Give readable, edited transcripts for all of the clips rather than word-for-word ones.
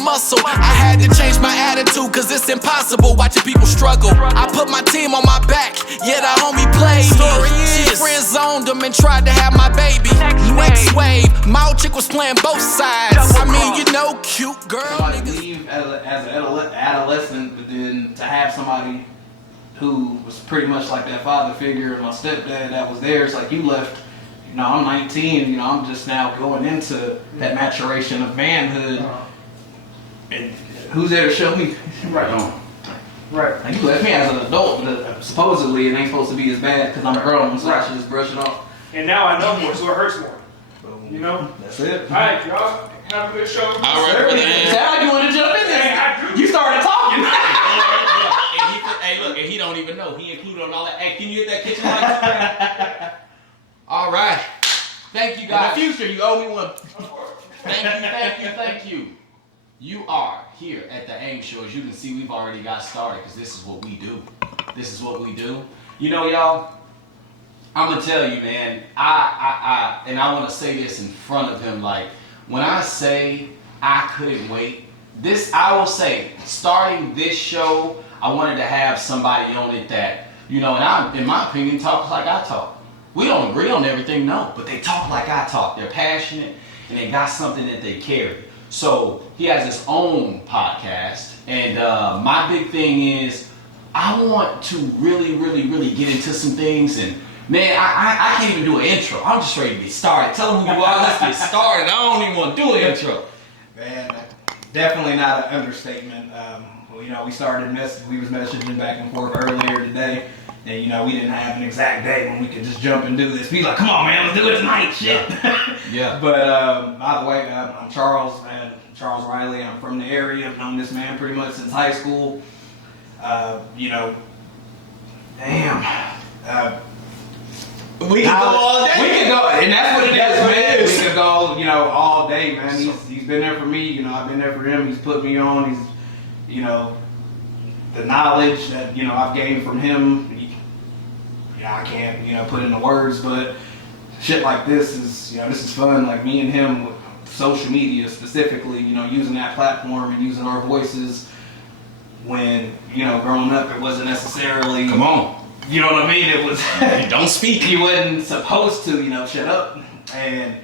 muscle. I had to change my attitude, cause it's impossible watching people struggle. I put my team on my back, yeah, the homie played. Story is, she friend zoned him and tried to have my baby. Next wave, my old chick was playing both sides. I mean, you know, cute girl. Somebody leave as an adolescent, but then to have somebody who was pretty much like that father figure, my stepdad that was there, it's like you left. You know, I'm 19, you know, I'm just now going into that maturation of manhood. And who's there to show me? Right. Right. Like, you left me as an adult, but supposedly it ain't supposed to be as bad because I'm grown, so I should just brush it off. And now I know more, so it hurts more. You know? That's it. All right, y'all. Have a good show. All right, brother. Sound like you want to jump in there. Hey, You started talking. Hey, look, and he don't even know. He included on all that. Hey, can you hit that kitchen light? All right. Thank you, guys. In the future, you owe me one. Thank you. You are here at the AIM Show. As you can see, we've already got started because this is what we do. You know, y'all, I'm going to tell you, man, and I want to say this in front of him, like, when I say I couldn't wait, I will say, starting this show, I wanted to have somebody on it that, you know, and I, in my opinion, talks like I talk. We don't agree on everything, no, but they talk like I talk. They're passionate, and they got something that they carry. So he has his own podcast, and my big thing is I want to really get into some things, and man, I can't even do an intro. I'm just ready to get started. Tell them who you are. Let's get started. I don't even want to do an intro. Man, definitely not an understatement. You know, we was messaging back and forth earlier today. And, you know, we didn't have an exact day when we could just jump and do this. We like, come on, man, let's do it tonight, shit. Yeah. But, by the way, I'm Charles, man. Charles Riley. I'm from the area. I've known this man pretty much since high school. You know, damn. We can go all day. We can go, and that's what it is, man. We can go, you know, all day, man. He's been there for me. You know, I've been there for him. He's put me on. He's, you know, the knowledge that, you know, I've gained from him. I can't, you know, put into words, but shit like this is, you know, this is fun. Like me and him with social media specifically, you know, using that platform and using our voices when, you know, growing up, it wasn't necessarily. Come on. You know what I mean? It was. You don't speak. You wasn't supposed to, you know, shut up. And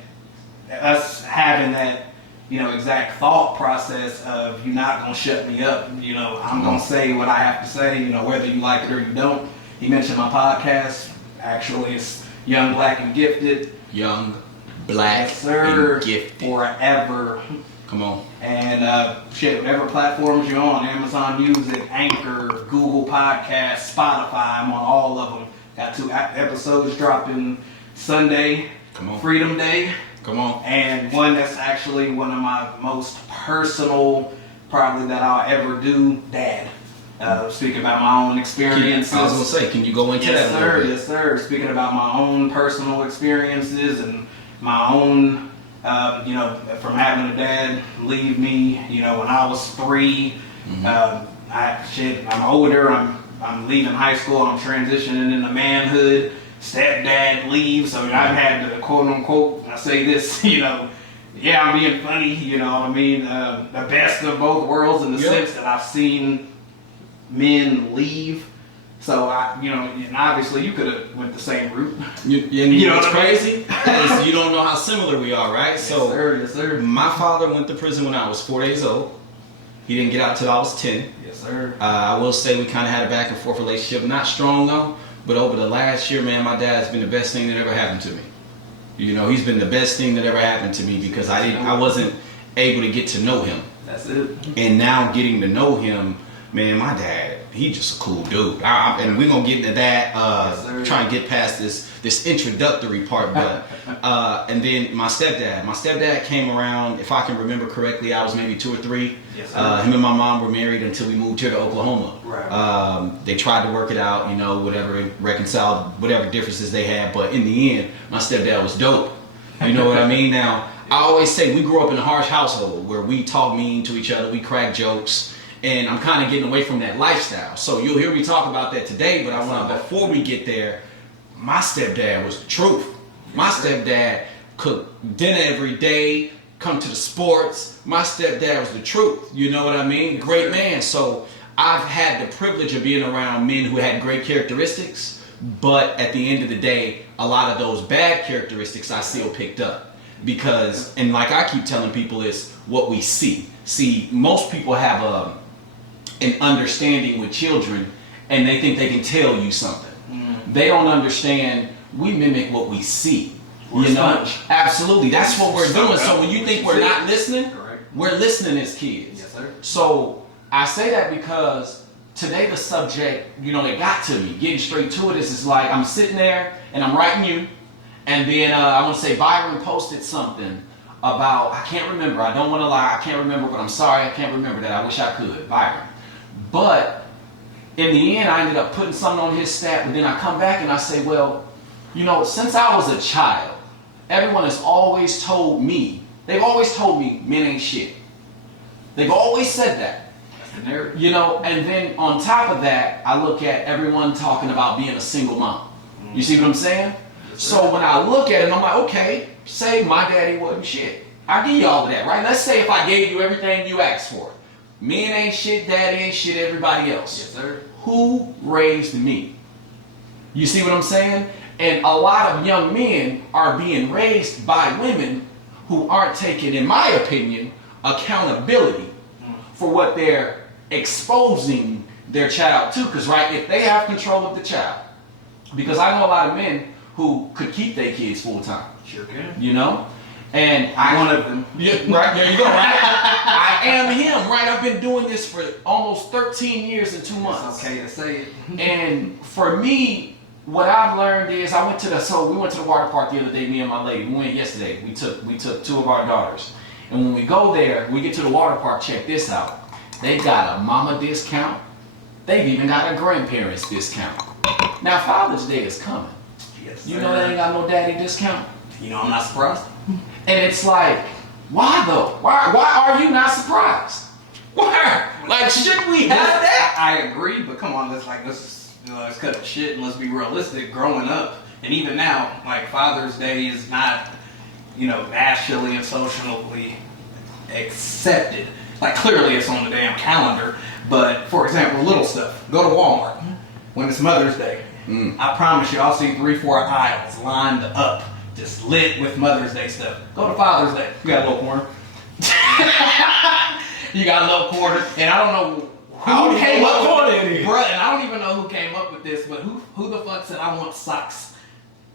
us having that, you know, exact thought process of you're not going to shut me up. You know, I'm going to say what I have to say, you know, whether you like it or you don't. He mentioned my podcast. Actually, it's Young, Black, and Gifted. Young, Black, yes, sir. and Gifted. Forever. Come on. And shit, whatever platforms you're on, Amazon Music, Anchor, Google Podcasts, Spotify, I'm on all of them. Got 2 episodes dropping Sunday, Come on. Freedom Day. Come on. And one that's actually one of my most personal, probably that I'll ever do, Dad. Speaking about my own experiences. I was going to say, can you go into that? Sir, yes, sir. Speaking about my own personal experiences and my own, you know, from having a dad leave me, you know, when I was 3. I'm older. I'm leaving high school. I'm transitioning into manhood. Stepdad leaves, so I've had to quote unquote. I say this, you know. Yeah, I'm being funny. You know what I mean? The best of both worlds in the sense that I've seen men leave. So you know, and obviously you could have went the same route. You know what's crazy? You don't know how similar we are, right? Yes, sir. Yes, sir. My father went to prison when I was 4 days old. He didn't get out till I was 10. Yes, sir. I will say we kind of had a back and forth relationship. Not strong though, but over the last year, man, my dad's been the best thing that ever happened to me. You know, he's been the best thing that ever happened to me because I wasn't able to get to know him. That's it. And now getting to know him, man, my dad, he just a cool dude. And we're going to get into that, try and get past this introductory part. But and then my stepdad came around, if I can remember correctly, I was maybe 2 or 3. Yes, sir. Him and my mom were married until we moved here to Oklahoma. Right. They tried to work it out, you know, whatever, reconcile whatever differences they had. But in the end, my stepdad was dope. You know what I mean? Now, I always say we grew up in a harsh household where we talk mean to each other, we crack jokes. And I'm kind of getting away from that lifestyle. So you'll hear me talk about that today, but I want to, before we get there, my stepdad was the truth. My stepdad cooked dinner every day, come to the sports. My stepdad was the truth. You know what I mean? Great man. So I've had the privilege of being around men who had great characteristics, but at the end of the day, a lot of those bad characteristics I still picked up. Because, and like I keep telling people, it's what we see. See, most people have an understanding with children, and they think they can tell you something. They don't understand. We mimic what we see. You know, absolutely. That's what we're doing. So when you think we're not listening, we're listening as kids. Yes, sir. So I say that because today the subject, you know, it got to me. Getting straight to it is like I'm sitting there and I'm writing you, and then I want to say Byron posted something about, I can't remember. I don't want to lie. I can't remember, but I'm sorry. I can't remember that. I wish I could. Byron. But in the end, I ended up putting something on his stat, and then I come back and I say, well, you know, since I was a child, everyone has always told me, they've always told me men ain't shit. They've always said that. That's the narrative. You know, and then on top of that, I look at everyone talking about being a single mom. You see what I'm saying? So when I look at it, I'm like, okay, say my daddy wasn't shit. I give you all of that, right? Let's say if I gave you everything you asked for. Men ain't shit, daddy ain't shit, everybody else. Yes, sir. Who raised me? You see what I'm saying? And a lot of young men are being raised by women who aren't taking, in my opinion, accountability for what they're exposing their child to. Because, right, if they have control of the child, because I know a lot of men who could keep their kids full time. Sure can. You know? And One of them. Yeah, right, there you go, right? I am him, right? I've been doing this for almost 13 years and 2 months. It's okay to say it. And for me, what I've learned is we went to the water park the other day, me and my lady. We went yesterday. We took 2 of our daughters. And when we go there, we get to the water park, check this out. They've got a mama discount. They've even got a grandparents discount. Now Father's Day is coming. Yes, You know they ain't got no daddy discount. You know, I'm not surprised. And it's like, why though? Why are you not surprised? Why? Like, should we have that? I agree, but come on, let's cut the shit and let's be realistic. Growing up, and even now, like Father's Day is not, you know, nationally and socially accepted. Like clearly it's on the damn calendar, but for example, little stuff. Go to Walmart when it's Mother's Day. I promise you, I'll see 3-4 aisles lined up, just lit with Mother's Day stuff. Go to Father's Day. You got a little corner. You got a little corner, and I don't know who came up with it, bruh, and I don't even know who came up with this, but who the fuck said I want socks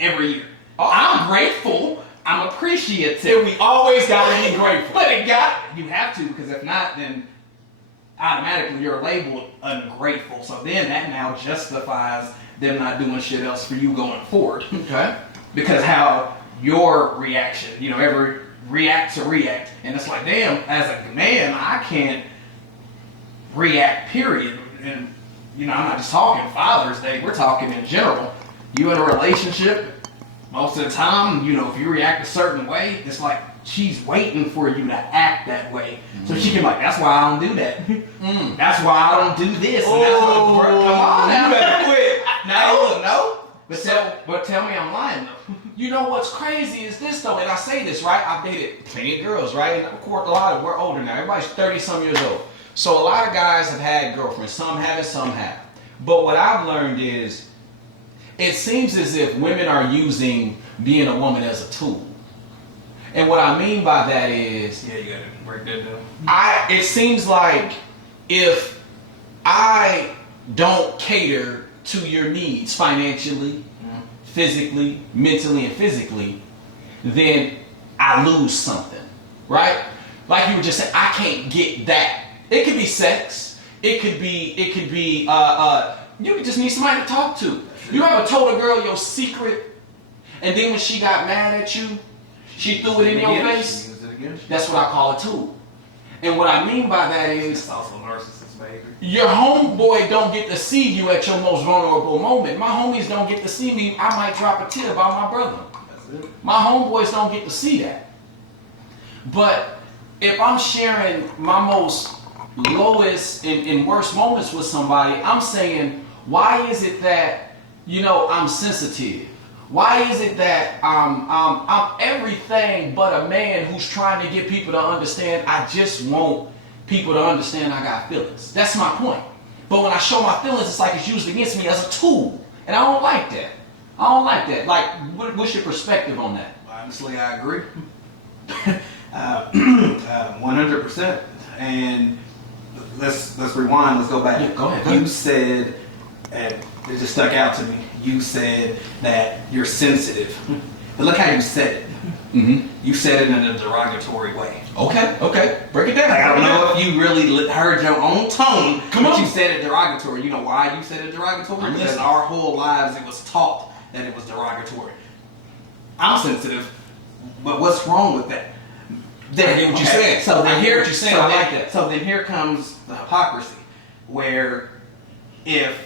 every year? I'm grateful. I'm appreciative. And we always gotta be grateful. But you have to, because if not, then automatically you're labeled ungrateful. So then that now justifies them not doing shit else for you going forward. Okay. Because how your reaction, you know, every react, and it's like, damn, as a man, I can't react, period. And, you know, I'm not just talking Father's Day, we're talking in general. You in a relationship, most of the time, you know, if you react a certain way, it's like she's waiting for you to act that way. So she can be like, that's why I don't do that. That's why I don't do this. And that's what, come on now. You better quit. No. But tell me I'm lying though. You know what's crazy is this though, and I say this, right? I've dated plenty of girls, right? And of course, we're older now. Everybody's 30-some years old. So a lot of guys have had girlfriends. Some haven't, some have. But what I've learned is, it seems as if women are using being a woman as a tool. And what I mean by that is, yeah, you gotta break that down. It seems like if I don't cater to your needs financially, physically, mentally, and physically, then I lose something, right? Like you were just saying, I can't get that. It could be sex. It could be, you just need somebody to talk to. You ever told a girl your secret, and then when she got mad at you, she threw it in your face? That's what I call a tool. And what I mean by that is, it's also narcissist behavior. Your homeboy don't get to see you at your most vulnerable moment. My homies don't get to see me. I might drop a tear about my brother. That's it. My homeboys don't get to see that. But if I'm sharing my most lowest and worst moments with somebody, I'm saying, why is it that, you know, I'm sensitive? Why is it that I'm everything but a man who's trying to get people to understand? I just want people to understand I got feelings. That's my point. But when I show my feelings, it's like it's used against me as a tool. And I don't like that. I don't like that. Like, what's your perspective on that? Honestly, I agree. 100%. And let's rewind. Let's go back. Yeah, go ahead. You said, and it just stuck out to me. You said that you're sensitive. But look how you said it. Mm-hmm. You said it in a derogatory way. Okay. Break it down. Like, I don't know if you really heard your own tone. Come but on. You said it derogatory. You know why you said it derogatory? I'm Because listening. our whole lives it was taught that it was derogatory. I'm sensitive, but what's wrong with that? I hear what you're saying. I hear what you're saying. I like that. So then here comes the hypocrisy, where if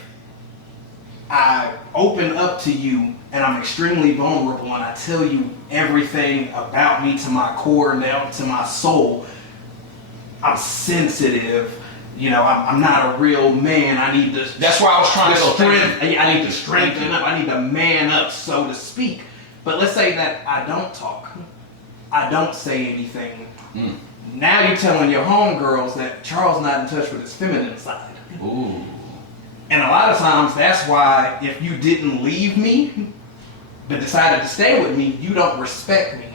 I open up to you and I'm extremely vulnerable and I tell you everything about me to my core and down to my soul, I'm sensitive. You know, I'm not a real man. I need to. That's why I was trying to go strength. I need to strengthen up. I need to man up, so to speak. But let's say that I don't talk. I don't say anything. Now you're telling your homegirls that Charles not in touch with his feminine side. Ooh. And a lot of times that's why if you didn't leave me, but decided to stay with me, you don't respect me.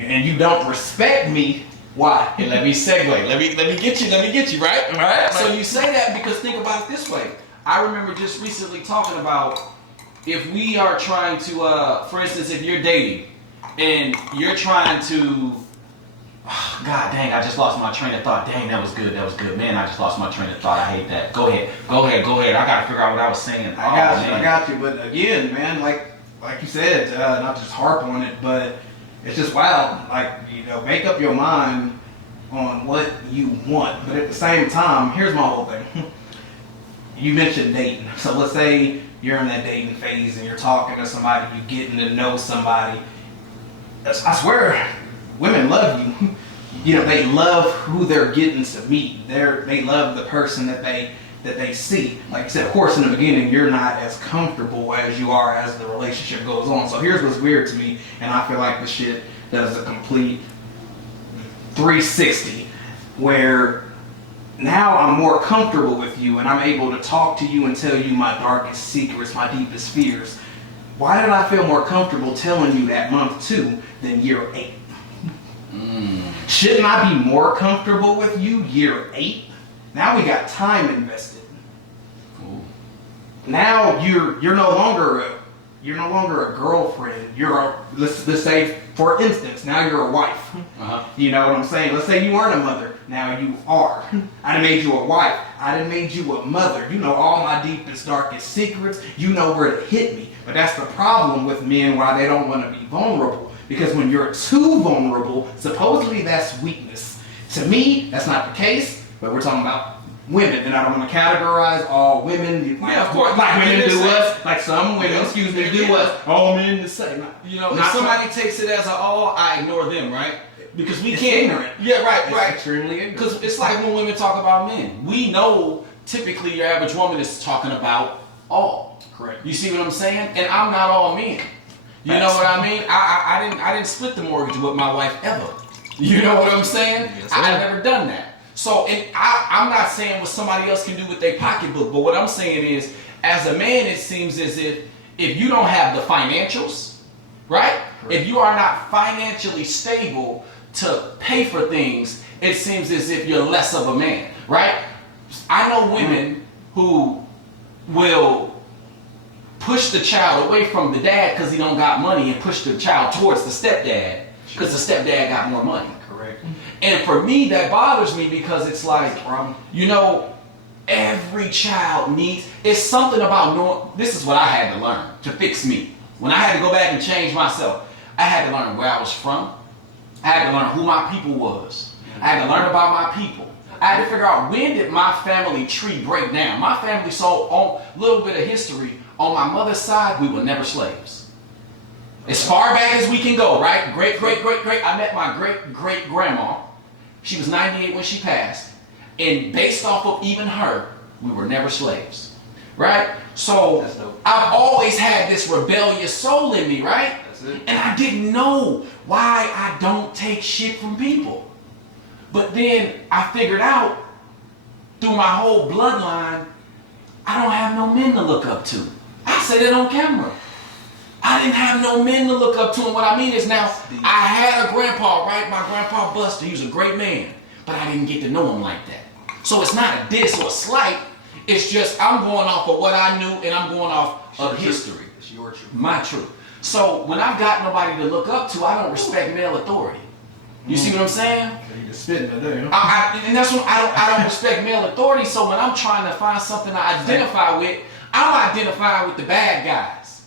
And you don't respect me. Why? Hey, let me segue. Let me get you, right? All right. So you say that because think about it this way. I remember just recently talking about if we are trying to, for instance, if you're dating and you're trying to, God dang, I just lost my train of thought. Dang, that was good. Man, I just lost my train of thought. I hate that. Go ahead. I got to figure out what I was saying. I got you. But again, man, like you said, not just harp on it, but it's just wild. Like, you know, make up your mind on what you want. But at the same time, here's my whole thing. You mentioned dating. So let's say you're in that dating phase and you're talking to somebody, you're getting to know somebody. I swear, women love you. You know, they love who they're getting to meet. They love the person that they see. Like I said, of course, in the beginning, you're not as comfortable as you are as the relationship goes on. So here's what's weird to me, and I feel like the shit does a complete 360, where now I'm more comfortable with you, and I'm able to talk to you and tell you my darkest secrets, my deepest fears. Why did I feel more comfortable telling you that month 2 than year 8? Shouldn't I be more comfortable with you year 8? Now we got time invested. Ooh. Now you're no longer a girlfriend. Let's say, for instance, now you're a wife. You know what I'm saying? Let's say you weren't a mother. Now you are. I done made you a wife. I done made you a mother. You know all my deepest, darkest secrets. You know where to hit me. But that's the problem with men, why they don't want to be vulnerable. Because when you're too vulnerable, supposedly that's weakness. To me, that's not the case, but we're talking about women, and I don't want to categorize all women. Like, Yeah, of course. Like women do Same. us, like some women, excuse me, do us. All men the same. You know, if Not somebody takes it as a all, I ignore them, right? Because we It's can't. ignorant. Yeah, right, It's right. extremely ignorant. Because it's like when women talk about men. We know typically your average woman is talking about all. Correct. You see what I'm saying? And I'm not all men. You know what I mean? I didn't split the mortgage with my wife ever. You know what I'm saying? Yes, I've never done that. So, and I'm not saying what somebody else can do with their pocketbook, but what I'm saying is, as a man, it seems as if you don't have the financials, right? Correct. If you are not financially stable to pay for things, it seems as if you're less of a man, right? I know women who will push the child away from the dad because he don't got money and push the child towards the stepdad because the stepdad got more money. Correct. And for me, that bothers me because it's like, you know, every child needs, it's something about knowing, this is what I had to learn to fix me. When I had to go back and change myself, I had to learn where I was from. I had to learn who my people was. I had to learn about my people. I had to figure out, when did my family tree break down? My family saw a little bit of history. On my mother's side, we were never slaves. As far back as we can go, right? Great. I met my great-great-grandma. She was 98 when she passed. And based off of even her, we were never slaves. right? So That's dope. I've always had this rebellious soul in me, right? That's it. And I didn't know why I don't take shit from people. But then I figured out through my whole bloodline, I don't have no men to look up to. I say that on camera. I didn't have no men to look up to. And what I mean is now, I had a grandpa, right? My grandpa Buster, he was a great man. But I didn't get to know him like that. So it's not a diss or a slight. It's just I'm going off of what I knew and I'm going off of history. It's your truth. My truth. So when I've got nobody to look up to, I don't respect male authority. You see what I'm saying? You just spitting it there. And that's what I don't respect male authority. So when I'm trying to find something to identify with, I'm identifying with the bad guys.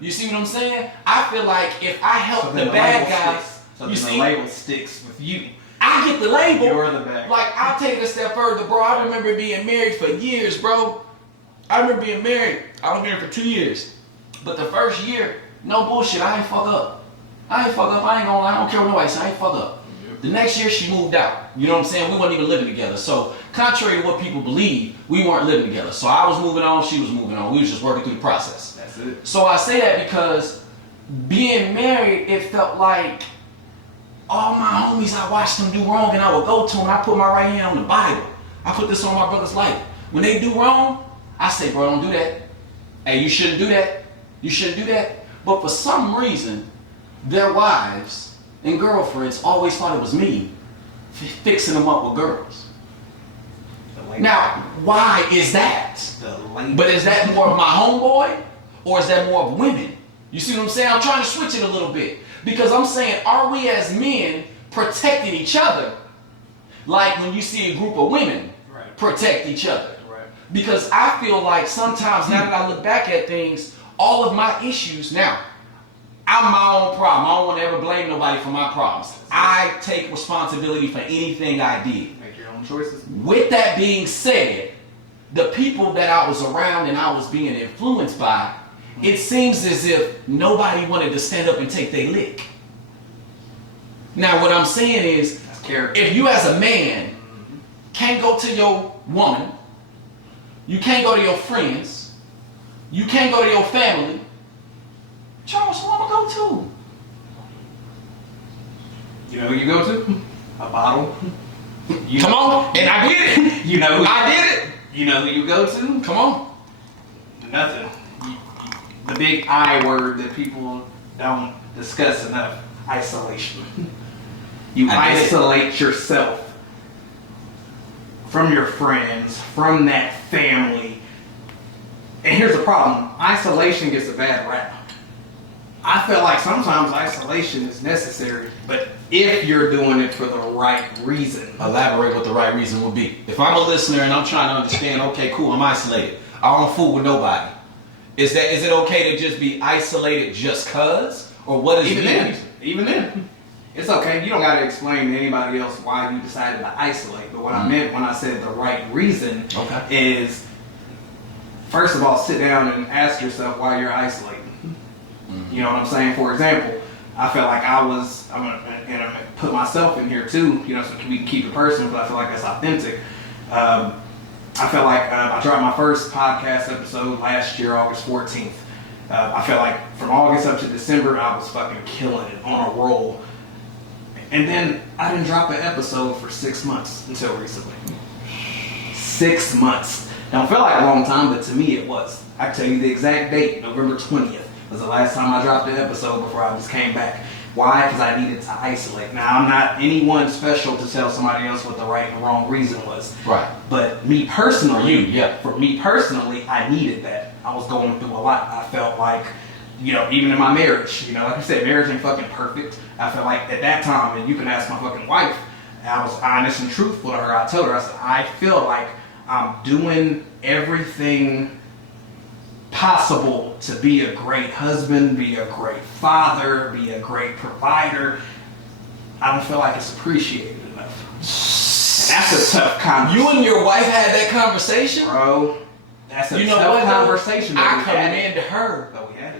You see what I'm saying? I feel like if I help the bad guys, you see, the label sticks with you. I get the label. You're the bad guy. Like, I'll take it a step further, bro. I remember being married for years, bro. I remember being married. I was married for 2 years. But the first year, no bullshit, I ain't fuck up. I don't care what nobody say, I ain't fuck up. The next year, she moved out. You know what I'm saying? We weren't even living together. So, contrary to what people believe, we weren't living together. So, I was moving on, she was moving on. We was just working through the process. That's it. So, I say that because being married, it felt like all my homies, I watched them do wrong, and I would go to them, and I put my right hand on the Bible. I put this on my brother's life. When they do wrong, I say, bro, don't do that. Hey, you shouldn't do that. You shouldn't do that. But for some reason, their wives and girlfriends always thought it was me fixing them up with girls. Now, why is that? But is that more of my homeboy, or is that more of women? You see what I'm saying? I'm trying to switch it a little bit. Because I'm saying, are we as men protecting each other like when you see a group of women protect each other? Right. Because I feel like sometimes, now that I look back at things, all of my issues, now, I'm my own problem. I don't want to ever blame nobody for my problems. I take responsibility for anything I did. Make your own choices. With that being said, the people that I was around and I was being influenced by, it seems as if nobody wanted to stand up and take their lick. Now, what I'm saying is, if you as a man can't go to your woman, you can't go to your friends, you can't go to your family, Charles, who I'm gonna go to? You know who you go to? A bottle. Come on, and I did it. You know who I did it. You know who you go to? Come on. Nothing. The big I word that people don't discuss enough. Isolation. You isolate yourself from your friends, from that family. And here's the problem. Isolation gets a bad rap. I feel like sometimes isolation is necessary, but if you're doing it for the right reason. Elaborate what the right reason would be. If I'm a listener and I'm trying to understand, okay, cool, I'm isolated. I don't fool with nobody. Is it okay to just be isolated just cause? Or what is Even then. It's okay. You don't got to explain to anybody else why you decided to isolate. But what I meant when I said the right reason is, first of all, sit down and ask yourself why you're isolating. You know what I'm saying? For example, I felt like I'm gonna put myself in here too, you know, so we can keep it personal, but I feel like that's authentic. I felt like I dropped my first podcast episode last year, August 14th. I felt like from August up to December, I was fucking killing it on a roll. And then I didn't drop an episode for 6 months until recently. 6 months. Don't feel like a long time, but to me it was. I can tell you the exact date, November 20th. Was the last time I dropped an episode before I just came back. Why? Because I needed to isolate. Now, I'm not anyone special to tell somebody else what the right and wrong reason was. Right. But me personally, For me personally, I needed that. I was going through a lot. I felt like, you know, even in my marriage, you know, like I said, marriage ain't fucking perfect. I felt like at that time, and you can ask my fucking wife, I was honest and truthful to her. I told her, I said, I feel like I'm doing everything possible to be a great husband, be a great father, be a great provider. I don't feel like it's appreciated enough. And that's a tough conversation. You and your wife had that conversation? Bro, that's a tough conversation. I commend her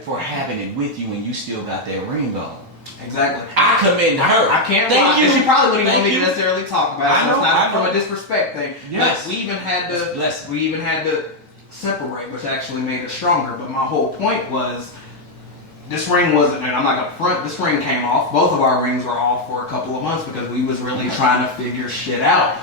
for having it with you and you still got that ring on. Exactly. I commend her. I can't Thank you. She probably wouldn't even want me to necessarily talk about it. I know, it's not from a disrespect thing. Yes. But we even had to separate, which actually made us stronger. But my whole point was, this ring wasn't, and I'm not gonna front, this ring came off. Both of our rings were off for a couple of months because we was really trying to figure shit out.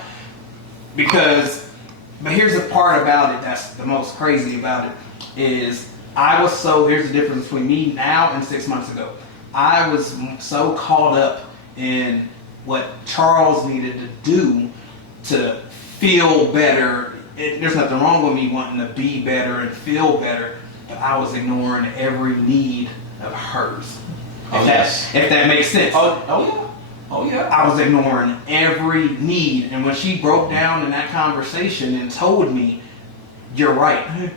But here's the part about it that's the most crazy about it, is here's the difference between me now and 6 months ago. I was so caught up in what Charles needed to do to feel better. There's nothing wrong with me wanting to be better and feel better, but I was ignoring every need of hers. If that makes sense. Oh yeah. I was ignoring every need, and when she broke down in that conversation and told me, "You're right."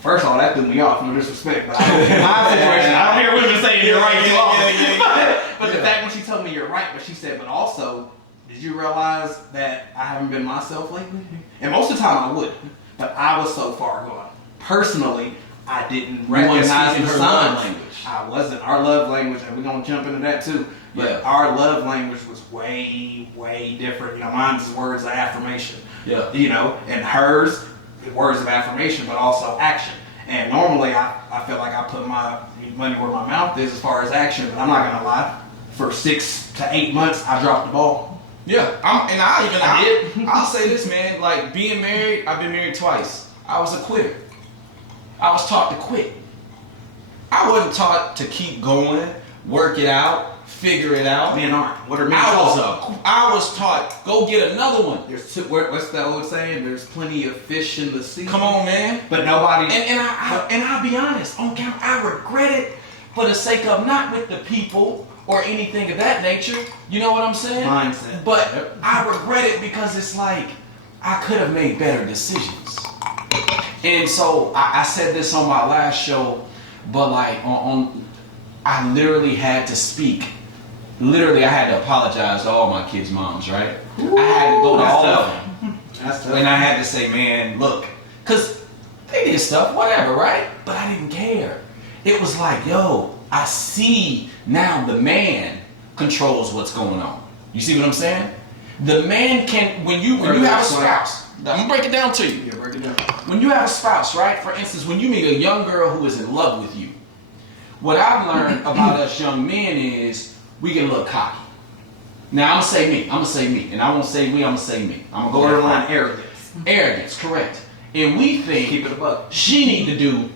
First of all, that threw me off. No disrespect, but in my situation, I don't hear women saying you're right too often. But the fact when she told me you're right, but she said, "But also, did you realize that I haven't been myself lately?" And most of the time I would, but I was so far gone. Personally, I didn't recognize the signs. I wasn't. Our love language, and we're gonna jump into that too. But our love language was way, way different. You know, mine's words of affirmation. Yeah. You know, and hers, words of affirmation, but also action. And normally, I feel like I put my money where my mouth is as far as action. But I'm not gonna lie. For 6 to 8 months, I dropped the ball. Yeah. I'll say this, man. Like being married, I've been married twice. I was a quitter. I was taught to quit. I wasn't taught to keep going, work it out, figure it out. Men aren't. What are men I was taught, go get another one. What's the old saying? There's plenty of fish in the sea. Come on, man. But nobody. And I'll be honest, on camera, I regret it for the sake of not with the people or anything of that nature. You know what I'm saying? Mindset. But I regret it because it's like I could have made better decisions. And so I said this on my last show, but like I literally had to speak. Literally, I had to apologize to all my kids' moms, right? I had to go to all of them. That's tough. And I had to say, man, look, because they did stuff, whatever, right? But I didn't care. It was like, yo, I see now the man controls what's going on. You see what I'm saying? The man can, when you have a spouse, I'm going to break it down to you. Yeah, break it down. When you have a spouse, right? For instance, when you meet a young girl who is in love with you, what I've learned about us young men is we get a little cocky. Now, I'm going to say me. And I won't say we, I'm going to say me. I'm going to go Borderline arrogance. Arrogance, correct. And we think Keep it a buck. she need to do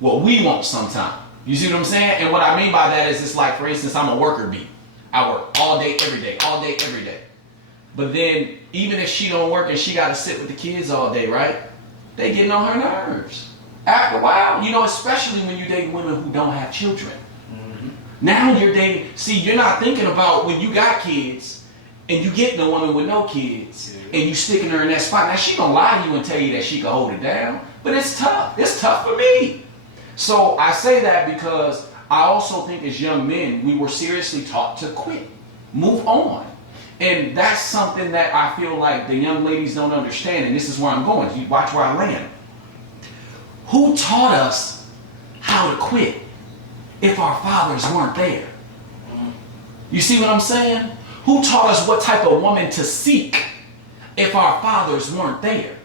what we want sometime. You see what I'm saying? And what I mean by that is it's like, for instance, I'm a worker bee. I work all day, every day, all day, every day. But then, even if she don't work and she got to sit with the kids all day, right? They getting on her nerves. After a while, you know, especially when you're dating women who don't have children. Mm-hmm. Now you're dating, see, you're not thinking about when you got kids and you getting a woman with no kids and you sticking her in that spot. Now, she gonna lie to you and tell you that she can hold it down, but it's tough. It's tough for me. So I say that because I also think as young men, we were seriously taught to quit, move on. And that's something that I feel like the young ladies don't understand, and this is where I'm going. You watch where I land. Who taught us how to quit if our fathers weren't there? You see what I'm saying? Who taught us what type of woman to seek if our fathers weren't there?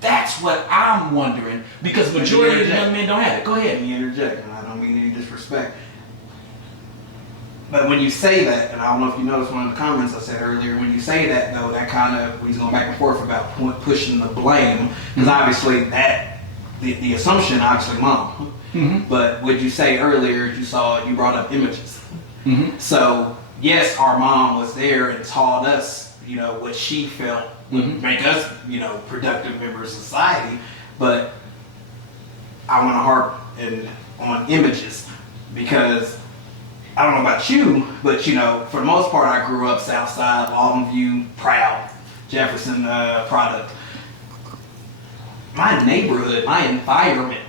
That's what I'm wondering, because majority of the young men don't have it. Go ahead. Let me interject, and I don't mean any disrespect. But when you say that, and I don't know if you noticed one of the comments I said earlier, when you say that, though, that kind of, we're going back and forth about pushing the blame, because obviously that, the assumption, obviously, mom. Mm-hmm. But what you say earlier, you brought up images. Mm-hmm. So, yes, our mom was there and taught us, you know, what she felt would make us, you know, productive members of society. But I want to harp on images, because I don't know about you, but, you know, for the most part, I grew up South Side, Longview, proud, Jefferson product. My neighborhood, my environment,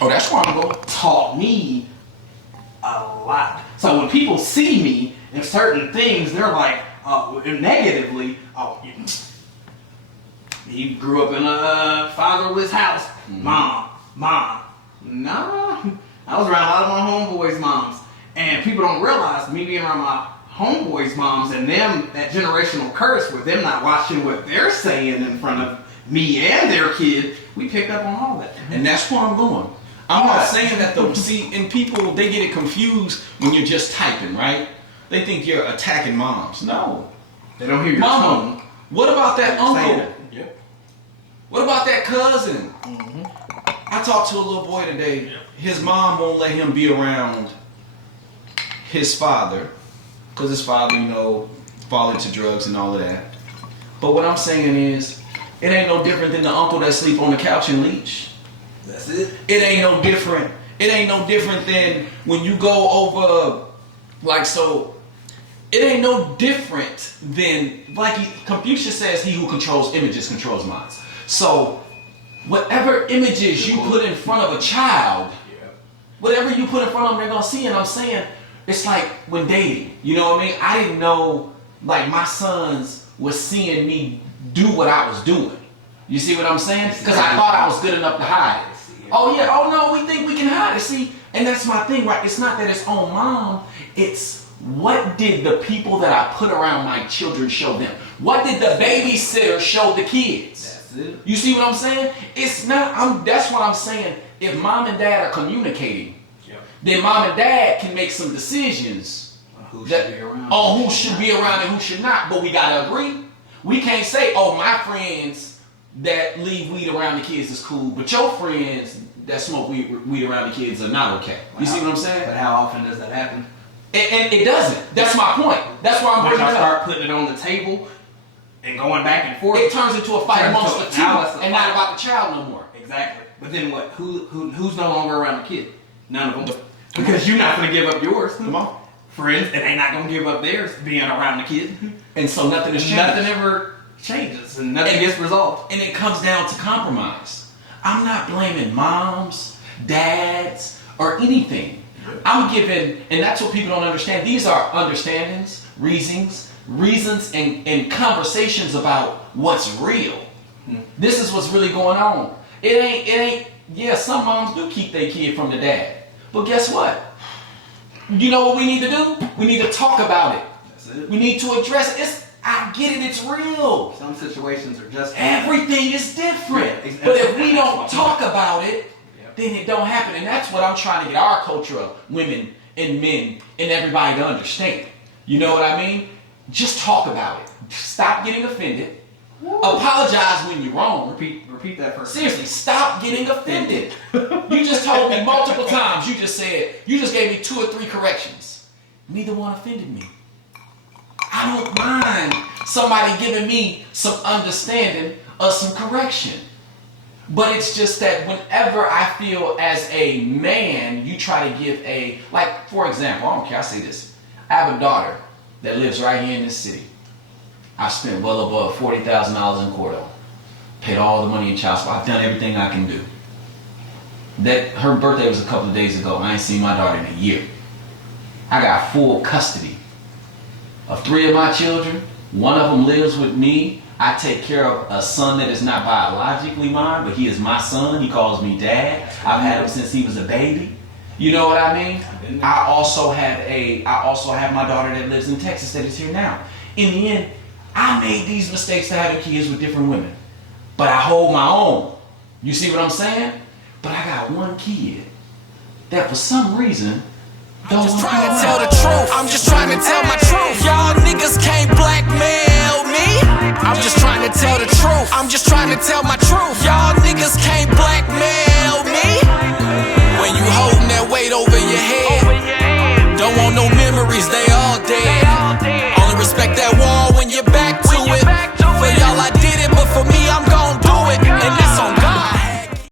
that's where I'm going. Taught me a lot. So when people see me in certain things, they're like, negatively, he grew up in a fatherless house. Mom. Nah, I was around a lot of my homeboys' moms. And people don't realize me being around my homeboys' moms and them, that generational curse with them not watching what they're saying in front of me and their kid, we picked up on all that. And that's where I'm going. I'm not saying that though. See, and people, they get it confused when you're just typing, right? They think you're attacking moms. No. They don't hear your Mama, tone. what about that uncle? Yep. What about that cousin? I talked to a little boy today. His mom won't let him be around his father because his father, fall into drugs and all of that. But what I'm saying is, it ain't no different than the uncle that sleep on the couch and leech. That's it. It ain't no different. It ain't no different than when you go over, it ain't no different than, Confucius says, he who controls images controls minds. So, whatever images you put in front of a child, whatever you put in front of them, they're going to see. And I'm saying, it's like when dating, you know what I mean? I didn't know, my sons was seeing me do what I was doing. You see what I'm saying? Because I thought I was good enough to hide it. Oh yeah, oh no, we think we can hide it. See, and that's my thing, right? It's not that it's on mom, it's what did the people that I put around my children show them? What did the babysitter show the kids? That's it. You see what I'm saying? It's not, that's what I'm saying. If mom and dad are communicating, then mom and dad can make some decisions on who should be around and who should not. But we gotta agree. We can't say, oh, my friends that leave weed around the kids is cool, but your friends that smoke weed around the kids are not okay. You see what I'm saying? But how often does that happen? And it doesn't. That's my point. That's why I'm bringing it up. Start putting it on the table and going back and forth. It turns into a fight amongst the two and not about the child no more. Exactly. But then what? Who's no longer around the kid? None of them. Because you're not going to give up yours. Come on. Friends, and they not going to give up theirs being around the kid. And so nothing is changed. Nothing ever changes and nothing gets resolved. And it comes down to compromise. I'm not blaming moms, dads, or anything. I'm giving, and that's what people don't understand. These are understandings, reasons, and conversations about what's real. This is what's really going on. It ain't, yeah, some moms do keep their kid from the dad. But guess what? You know what we need to do? We need to talk about it. That's it. We need to address it. I get it, it's real. Some situations are just... Everything is different. But if we don't talk about it, then it don't happen. And that's what I'm trying to get our culture of women and men and everybody to understand. You know what I mean? Just talk about it. Stop getting offended. Apologize when you're wrong. Repeat that first. Seriously, stop getting offended. You just told me multiple times. You just gave me 2 or 3 corrections. Neither one offended me. I don't mind somebody giving me some understanding or some correction. But it's just that whenever I feel as a man, you try to give for example, I don't care, I say this. I have a daughter that lives right here in this city. I've spent well above $40,000 in court on. Paid all the money in child support. I've done everything I can do. Her birthday was a couple of days ago. I ain't seen my daughter in a year. I got full custody of 3 of my children. 1 of them lives with me. I take care of a son that is not biologically mine, but he is my son. He calls me dad. I've had him since he was a baby. You know what I mean? I also have my daughter that lives in Texas that is here now. In the end, I made these mistakes to having kids with different women. But I hold my own. You see what I'm saying? But I got 1 kid that for some reason I'm just trying to tell the truth. I'm just trying to tell my truth. Y'all niggas can't blackmail me. I'm just trying to tell the truth. I'm just trying to tell my truth. Y'all niggas can't blackmail me. When you holding that weight over your head, don't want no memories, they all dead.